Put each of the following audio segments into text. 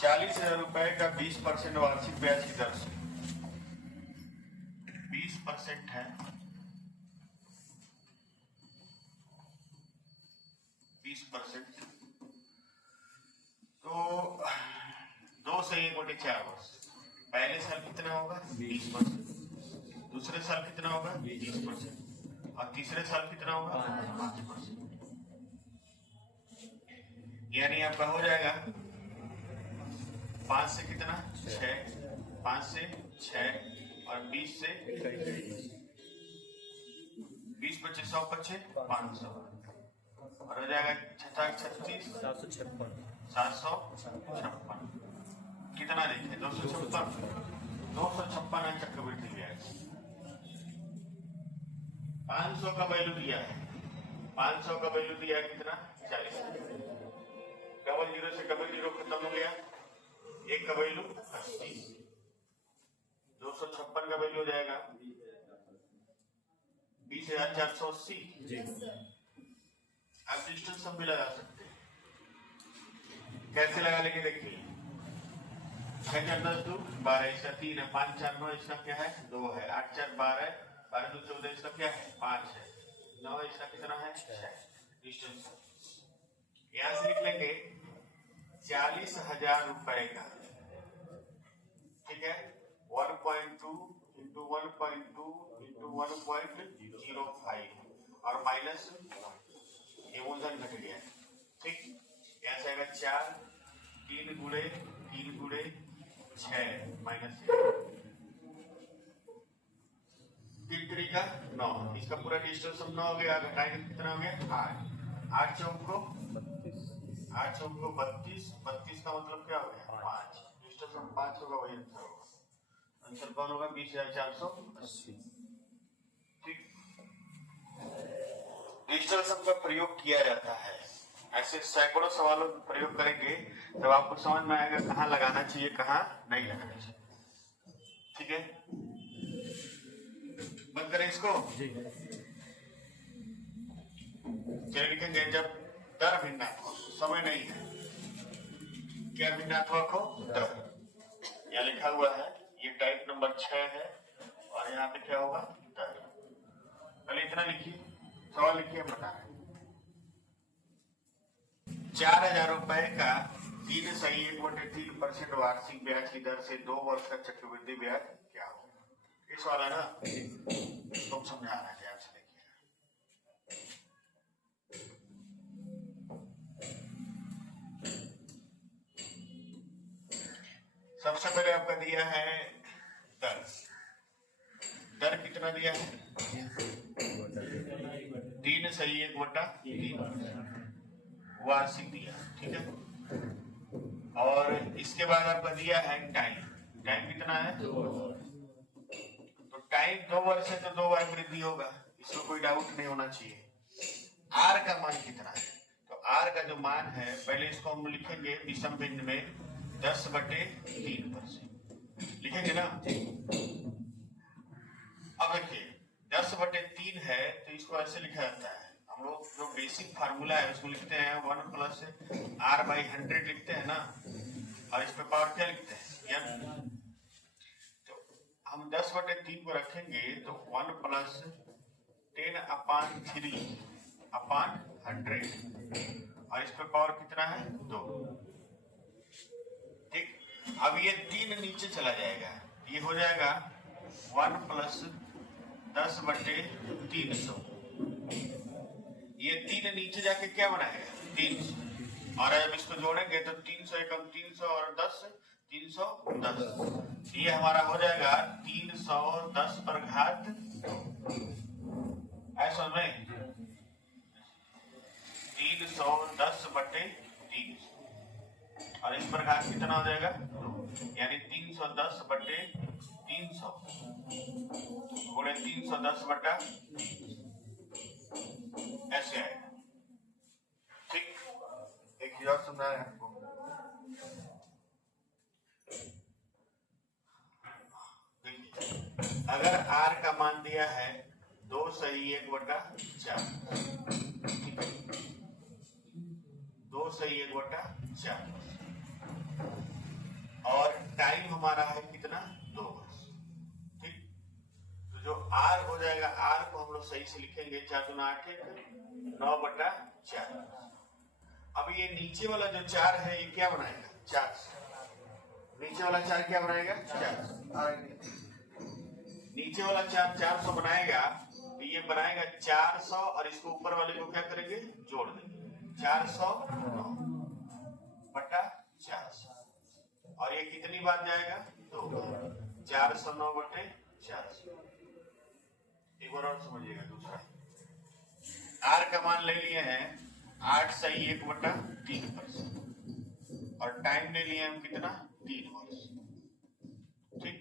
40,000 रुपए का 20% वार्षिक ब्याज की दर से 20% है, 20%। तो 2 से 1/4 वर्ष। पहले साल कितना होगा 20%, दूसरे साल कितना होगा 20%, और तीसरे साल कितना होगा 5%। यानी आपका हो जाएगा 5 से कितना 6, 5 से 6 और 20 से 20 बचे 100 बचे 500 और हो जाएगा 36 756 कितना देखे 256 है चक्रवृद्धि ब्याज। 500 का वैल्यू दिया है, 500 का वैल्यू दिया है कितना 40। डबल जीरो से डबल जीरो खत्म हो गया, एक का वैल्यू 80, 256 का वैल्यू हो जाएगा 20,480। आप डिस्टेंस सब भी लगा सकते हैं, कैसे लगा लेंगे देखिए। 6 4 10 2 12, इसका 3 है, 5 4 9 इसका क्या है 2 है, 8 4 12 12 2 14 इसका क्या है 5 है, 9 इसका कितना है 6। डिस्टेंस यहां से लिख लेंगे 40,000 रुपए का, ठीक है। 1.2 इंटू 1.2 इंटू 1.05 और माइनस ये मूलधन घट गया, ठीक। यहाँ से आएगा 4, 3 गुणे 6 माइनस 3 का 9, इसका पूरा डिस्टेंस 9 हो गया, घटाएंगे कितना हो गया 8, 8 चौक को 32, 32 का मतलब क्या हो गया 5, डिस्टेंस 5 होगा, वही आंसर होगा। आंसर कौन होगा 20,480, ठीक। डिजिटल शब्द का प्रयोग किया जाता है, ऐसे सैकड़ों सवालों में प्रयोग करेंगे तब आपको समझ में आएगा कहाँ लगाना चाहिए कहाँ नहीं लगाना चाहिए, ठीक है। बंद करें इसको, चलिए लिखेंगे जब दर भिन्नात्मक, समय नहीं है, क्या भिन्नात्मक हो दर, यहाँ लिखा हुआ है, ये टाइप नंबर 6 है और यहाँ पे क्या होगा दर। पहले इतना लिखिए, सवाल लिखिए, बता रहे 4,000 रुपए का 3 सही 1/3% वार्षिक ब्याज की दर से 2 वर्ष का चक्रवृद्धि ब्याज क्या होगा। इस वाला ना तुम समझाना है, ध्यान से देखिए। सबसे पहले आपका दिया है दर, दर कितना दिया है 3 सही 1/3 वार्षिक दिया, ठीक है। और इसके बाद आपका दिया है टाइम, टाइम कितना है तो टाइम 2 वर्ष है तो 2 बार वृद्धि होगा, इसमें कोई डाउट नहीं होना चाहिए। आर का मान कितना है, तो आर का जो मान है पहले इसको हम लिखेंगे विषम भिन्न में 10/3% लिखेंगे ना। अब देखिए 10/3 है तो इसको ऐसे लिखा जाता है, हम लोग जो बेसिक फार्मूला है उसको लिखते हैं 1 + r/100 लिखते हैं ना, और इस पे पावर क्या लिखते हैं m। तो हम 10/3 को रखेंगे तो 1 + 10/3/100 और इस पे पावर कितना है 2, ठीक। अब ये 3 नीचे चला जाएगा, ये हो जाएगा 1 + 10/300, ये 3 नीचे जाके क्या बनाएगा 300, और जब इसको जोड़ेंगे तो 300 एकम 300 और 10 310, ये हमारा हो जाएगा 310 पर घात, ऐसा में 310/300 और इस पर घात कितना हो जाएगा 2, यानी 310/300 गुणे 310/300 ऐसे आएगा, ठीक। एक चीज और समझा रहे हैं आपको, अगर r का मान दिया है 2 सही 1/4, ठीक है, 2 सही 1/4, हमारा है कितना 2 वर्ष। ठीक, तो जो आर हो जाएगा, आर को हम लोग सही से लिखेंगे 4 दूना 8 9/4। अब ये नीचे वाला जो 4 है ये क्या बनाएगा 4, नीचे वाला 4 क्या बनाएगा 4, नीचे वाला 4 400 बनाएगा, तो ये बनाएगा 400 और इसको ऊपर वाले को क्या करेंगे जोड़ देंगे 409/400 और ये कितनी बार जाएगा 2 बार 409/400। एक बार और समझिएगा दूसरा, आर का मान ले लिए हैं 8 सही 1/3% और टाइम ले लिए हम कितना 3 वर्ष। ठीक,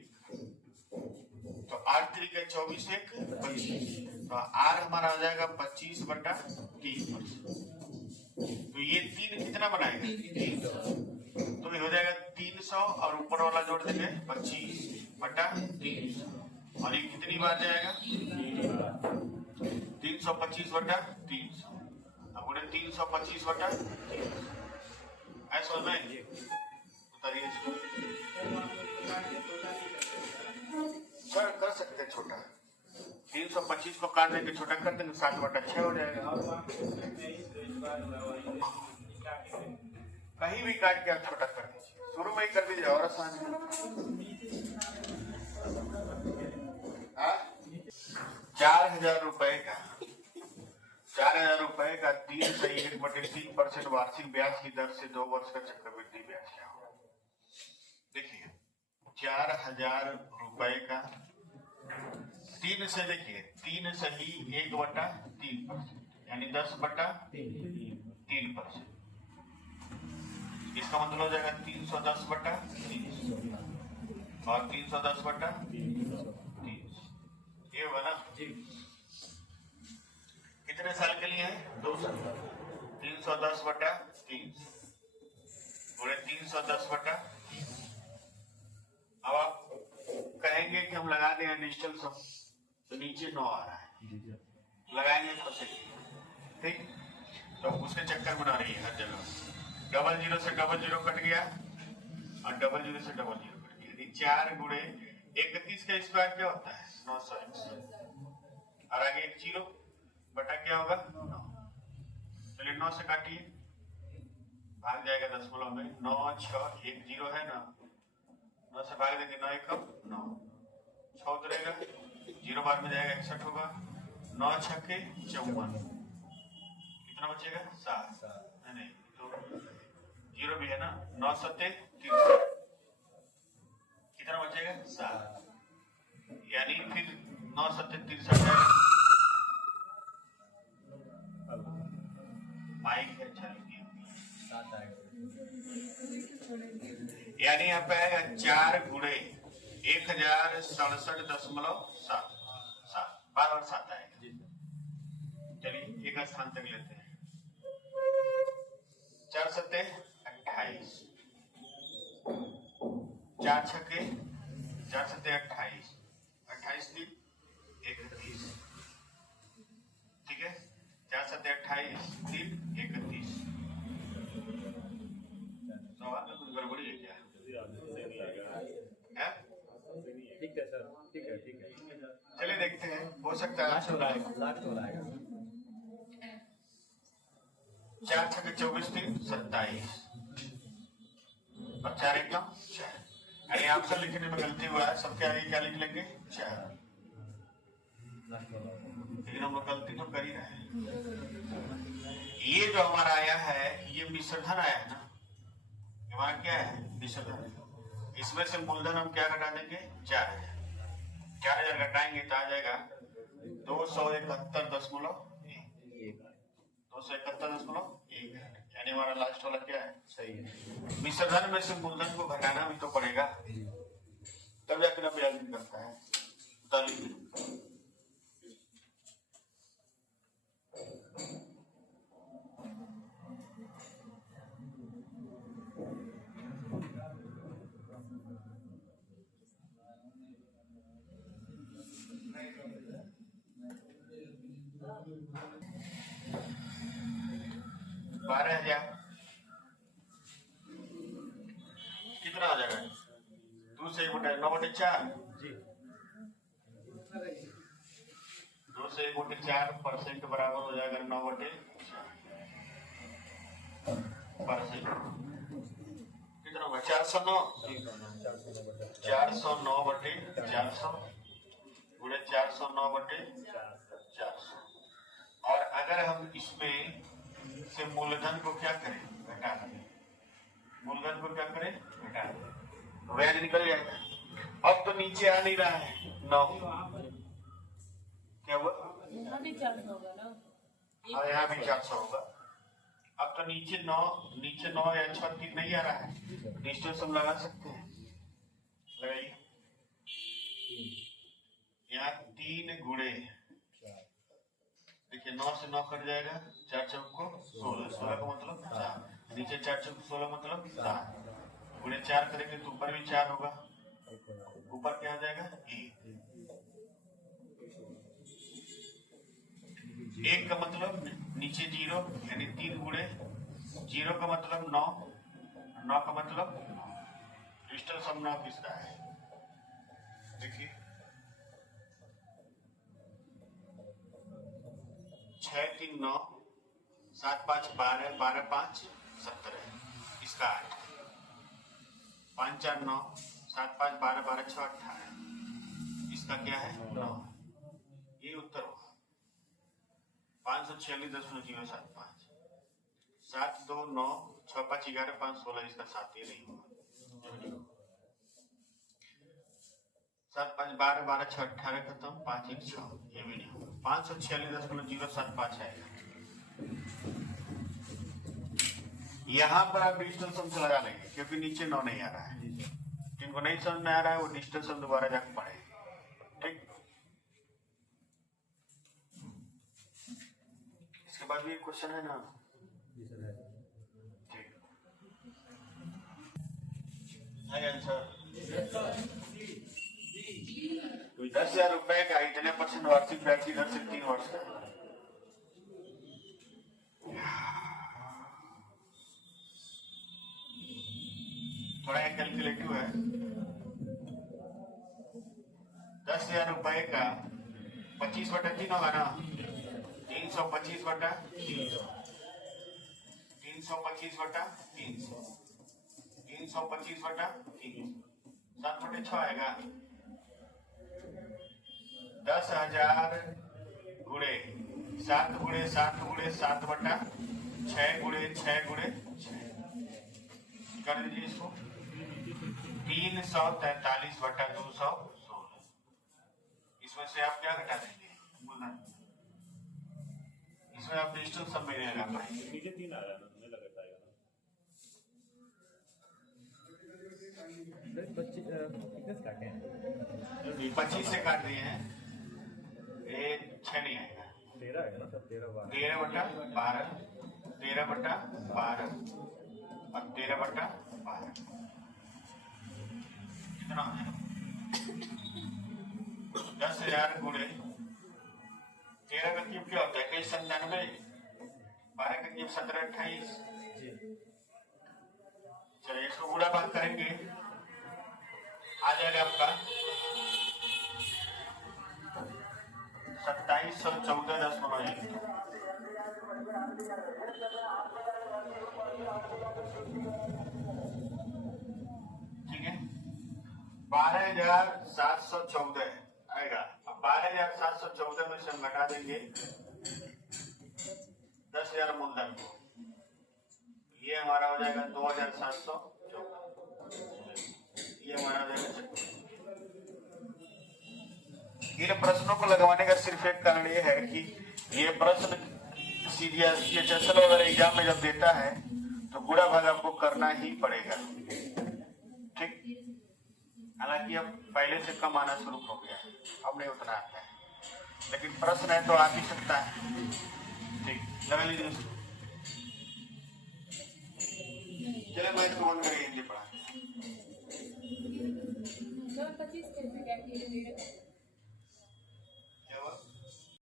तो 8 3 24 1 25, तो आर हमारा हो जाएगा 25/3%। तो ये 3 कितना बनाएगा 300, तो ये हो जाएगा 300 और ऊपर वाला जोड़ देंगे 25/300 और ये कितनी बार जाएगा 325/300। अब बोले 325/300 ऐसा में उतारिए सर, कर सकते हैं छोटा, 325 को काट देंगे छोटा कर देंगे 7/6 हो जाएगा। कहीं भी काट के आप छोटा कर दीजिए, शुरू में ही कर दीजिए और आसान है। 4,000 रुपए का 3 सही 1/3% वार्षिक ब्याज की दर से 2 वर्ष का चक्रवृद्धि ब्याज क्या होगा। देखिए 4,000 रुपए का 3 से, देखिए 3 सही 1/3% यानी 10/3%। इसका मतलब हो जाएगा 310/300 और 310/300 ये होगा ना। कितने साल के लिए है 2 साल, 310/300 पूरे 310/300। अब आप कहेंगे कि हम लगा दें डिजिटल सम, तो नीचे 9 आ रहा है, लगाएंगे फंसे। ठीक, तो उसके चक्कर बना रही है हर जगह, 00 से 00 कट गया और 00 से 00 कट गया, 4 गुणे 31 का स्क्वायर क्या होता है 900 और आगे 1 0 बटा क्या होगा 9। चलिए 9 से काटिए, भाग जाएगा दशमलव में, 9 6 1 0 है ना, 9 से भाग देंगे 9 1 9, 6 उतरेगा 0 बार में जाएगा 61 होगा, 9 6 54, कितना बचेगा 7, नहीं तो 0 भी है ना, 9 7 63, कितना बचेगा 7, यानी फिर 9 7 63 माइक है चालू की, यानी यहाँ पे आएगा 4 गुणे 1067.7, बार 7 आएगा। चलिए एक स्थान तक लेते हैं, 4 7 28, 4 6 4 7 28, 28 3 31, ठीक है, 4 7 28 3 31। सवाल में कुछ गड़बड़ी है क्या? ठीक है सर, ठीक है। चलिए देखते हैं, हो सकता है लास्ट हो रहा है। 4 6 24 3 27 और 4 1 4, यानी आंसर लिखने में गलती हुआ है, सबके आगे क्या लिख लेंगे 4, लेकिन हम लोग गलती तो कर ही रहे हैं। ये जो हमारा आया है ये विसर्जन आया है ना, हमारा क्या है विसर्जन, इसमें से मूलधन हम क्या घटा देंगे 4,000 घटाएंगे तो आ जाएगा 271.1, यानी हमारा लास्ट वाला क्या है सही है। विसर्जन में से मूलधन को घटाना भी तो पड़ेगा, तब जाकर ब्याज करता है। 12,000 कितना आ जाएगा, 2 से 2/1/9/4 जी 2/1/4% बराबर हो जाएगा 9/4 कितना होगा 409 409/400 गुणे 409/400 और अगर हम इसमें से मूलधन को क्या करें घटा दें मूलधन को क्या करें घटा दें वैध निकल जाएगा। अब तो नीचे आ नहीं रहा है 9 क्या हुआ यहाँ भी 400 होगा ना हाँ यहाँ भी 400 होगा। अब तो नीचे 9 या 6 3 नहीं आ रहा है डिजिटल सम लगा सकते हैं लगाइए यहाँ 3 गुणे देखिए 9 से 9 कट जाएगा 4 चौको 16 16 का मतलब 4 नीचे 4 चौको 16 मतलब 7 गुणे 4 करेंगे तो ऊपर भी 4 होगा ऊपर क्या आ जाएगा 1 का मतलब नीचे 0 यानी 3 गुणे 0 का मतलब 9 9 का मतलब डिजिटल सम 9 किसका है देखिए 6 3 9 7 5 12 12 5 17 इसका 8 5 4 9 7 5 12 12 6 18 इसका क्या है 9 ये उत्तर होगा 546.075 7 2 9 6 5 11 5 16 इसका 7 ये नहीं होगा 7 5 12 12 6 18 खत्म 5 1 6 ये भी नहीं होगा 546.075 आएगा। यहाँ पर आप डिजिटल सम से लगा लेंगे क्योंकि नीचे 9 नहीं आ रहा है जिनको नहीं समझ में आ रहा है वो डिजिटल सम दोबारा जाकर पढ़े ठीक। इसके बाद भी एक क्वेश्चन है ना ठीक है आंसर 10,000 रुपए का इतने % वार्षिक ब्याज की दर से 3 वर्ष का थोड़ा कैलकुलेटिव है 10,000 रुपए का 25/3 होगा ना 325/300 325/300 325/300 7/6 आएगा 10,000 गुणे 7 गुणे 7 गुणे 7/6 गुणे 6 गुणे 6 कर दीजिए इसको 343/216 इसमें से आप क्या घटा देंगे मूलधन इसमें आप डिजिटल सब में लगा पाएंगे नीचे 3 आ रहा है ना नहीं लगा पाएगा ना 25 से काट दिए हैं ये 6 नहीं आएगा 13 है ना सब 13 13/12 13/12 और 13/12 कितना है 10,000 गुणे 13 का क्यूब क्या होता है 91 12 का क्यूब 1728 चलिए इसको गुणा भाग करेंगे आ जाएगा आपका 2714.1 ठीक है 12,714 आएगा। अब 12,714 में से हम घटा देंगे 10,000 मूलधन को ये हमारा हो जाएगा 2,714 ये हमारा हो जाएगा। इन प्रश्नों को लगवाने का सिर्फ एक कारण ये है कि ये प्रश्न CGS वगैरह एग्जाम में जब देता है तो गुणा भाग आपको करना ही पड़ेगा ठीक। हालांकि अब पहले से कम आना शुरू हो गया है अब नहीं उतना आता है लेकिन प्रश्न है तो आ भी सकता है ठीक लगा लीजिए उसको। चले मैं इसको ऑन करिए हिंदी पढ़ा 25 कैसे